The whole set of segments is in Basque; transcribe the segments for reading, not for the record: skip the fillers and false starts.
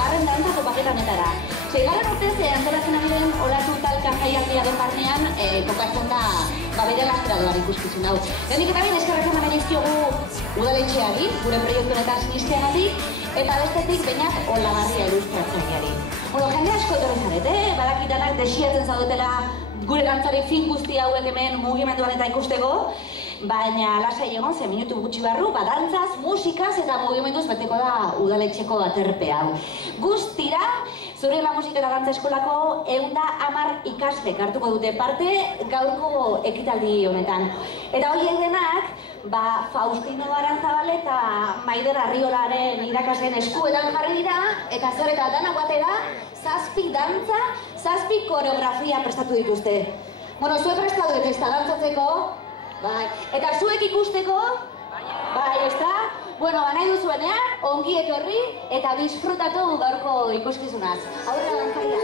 6. dantza topaketa honetara. 6. urtez antolatzen ari den olatu talka jaialdiaren barnean kokatzen da bere lasteratuan ikuskizun hau. Lehenik eta behin eskerrak eman edizkiogu udaletxeari, gure proiektu honetan sinisteagatik, eta bestetik Beñat Olabarria ilustratzaileari. Jende asko etorri zarete, badakitanak desiatzen zaudetela gure dantzari fin guzti hauek hemen mugimenduan eta ikusteko, baina lasai egon, 10 minutu gutxi barru, dantzaz, musikaz eta mugimenduz beteko da udaletxeko aterpe hau. Guztira, Zuriola Musika eta Dantza Eskolako 110 ikaslek hartuko dute parte gaurko ekitaldi honetan. Eta horiek denak, Faustino Aranzabal eta Maider Arriolaren irakasleen eskuetan jarri dira, eta zer eta dana batera, 7 dantza, 7 koreografia prestatu dituzte. Zuek prestatu dut ezta dantzatzeko, eta zuek ikusteko, ezta? Nahi duzuenean, ongi etorri eta disfrutatu gaurko ikuskizunaz. Aurrera dantzaria.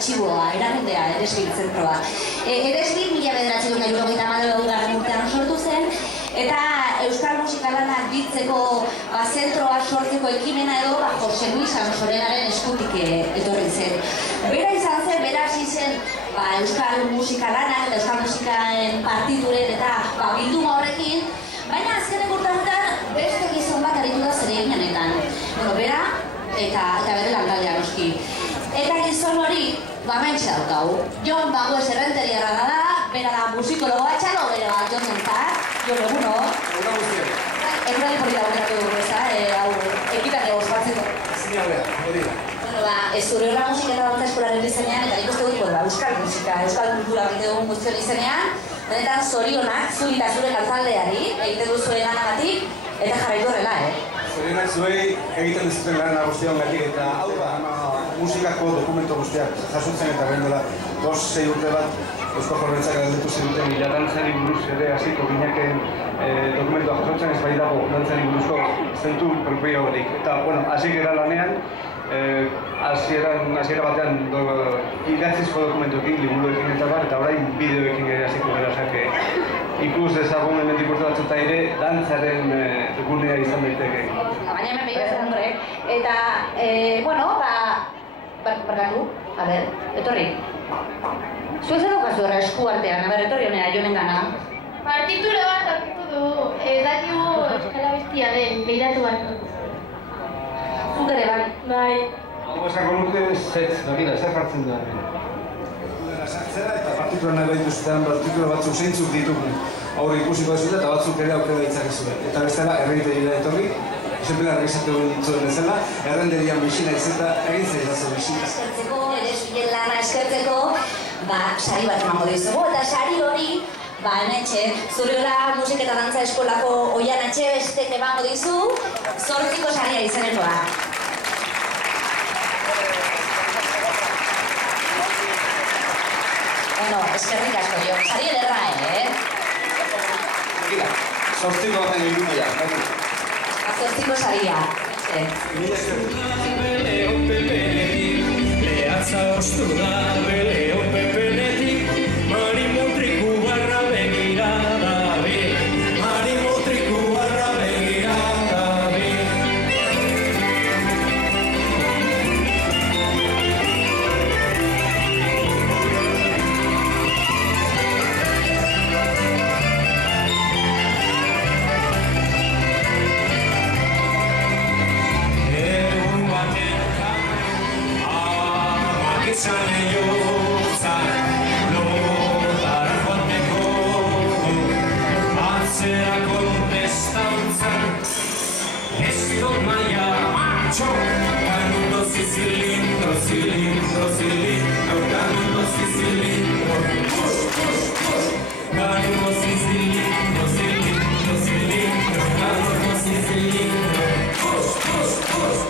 artxiboa, erakundea, Eresbil zentroa. Eresbil 1994 urtean sortu zen, eta euskal musika lanak biltzeko zentroa sortzeko ekimena edo Jose Luis Sansorenaren eskutik etorri zen. Bera izan zen, bera hasi zen euskal musika lanak eta euskal musikaen partituren eta bilduma horrekin, baina azkenek urtean beste gizon bat aritu da zeregin honetan. Bera eta bere lantaldea noski. Eta gizon hori, hementxe daukagu. Jon Bagoes Errenteriarra da, bera da musikologoa, txalo bere bat Jon zentzat. Jon eguno. Eguno guztiak. Egunak hori da bukeratu dugu hau ekitate gozpatzeko. Zina bera, hori da. Zure horra musika eta dantza eskolaren izenean, eta nik uste dut euskal musika, euskal kultura egite dugun guztion izenean, benetan zorionak, zuri eta zure kantzaldeari, egiten duzuen lanagatik, eta jarraitu horrela, Zorionak zuei egiten duzuten lan guztiongatik, eta hau da, musikako dokumento guztiak jasotzen eta behendela 2-6 urte bat Eusko Jaurlaritzak galdetu zenuten dantzari buruz ere hasiko ginaken dokumentoa jasotzen ez bai dago dantzari buruzko zentu propiorik. Eta, hasi gara lanean, hasiera batean idatzizko dokumentuekin, liburuekin eta bar, eta orain bideoekin ere hasiko gara, ikus dezagun hemendik urte batzuta ere dantzaren gunea izan daiteke. Baina hemen behitzen horrek, eta, barkatu, etorri. Zuez edo kasu erra esku artean, etorri honera, Jonen gana. Partitura bat aurkitu du, dakigu euskal abestia den, behiratu bat. Zuk ere, bai. Hau esako nuke zer jartzen da. Zera eta partituran nahi behituztean partitura batzuk zeintzuk ditugu aurre ikusiko ez eta batzuk ere aukera ditzakezue. Eta bestela, errenteria etorri, esempela regizatu nintzuen bezala, errenderian bixina izeta egin zaizazu bixina. Eskertzeko, Eresbilen lana eskertzeko, sari bat emango dizugu, eta sari hori, hementxe, zure hola musik eta dantza eskolako oian atxe bestek emango dizu, 8ko saria izenekoa. Eskerrik asko jo, sari ederra, Mira, 8ko baten egin ja. 8ko saria. Lehatza ostu da beleo pepenetik, marimotriku barra begira dabe, marimotriku barra begira dabe. Zane jotzak, lotara joateko, atzera kontestantzak, ez dut maia martxo, canuto si cilindro, cilindro, cilindro, canuto si cilindro, push, push, push, canuto si cilindro, cilindro, cilindro, canuto si cilindro, push, push, push.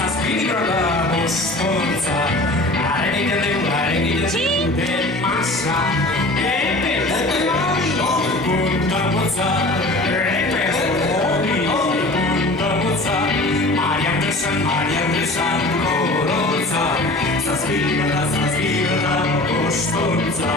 Zazpira da bostontza, haren egiten den masa, epe hori punta motza, epe hori punta motza, Marian desan gorotza, zazpira da bostontza.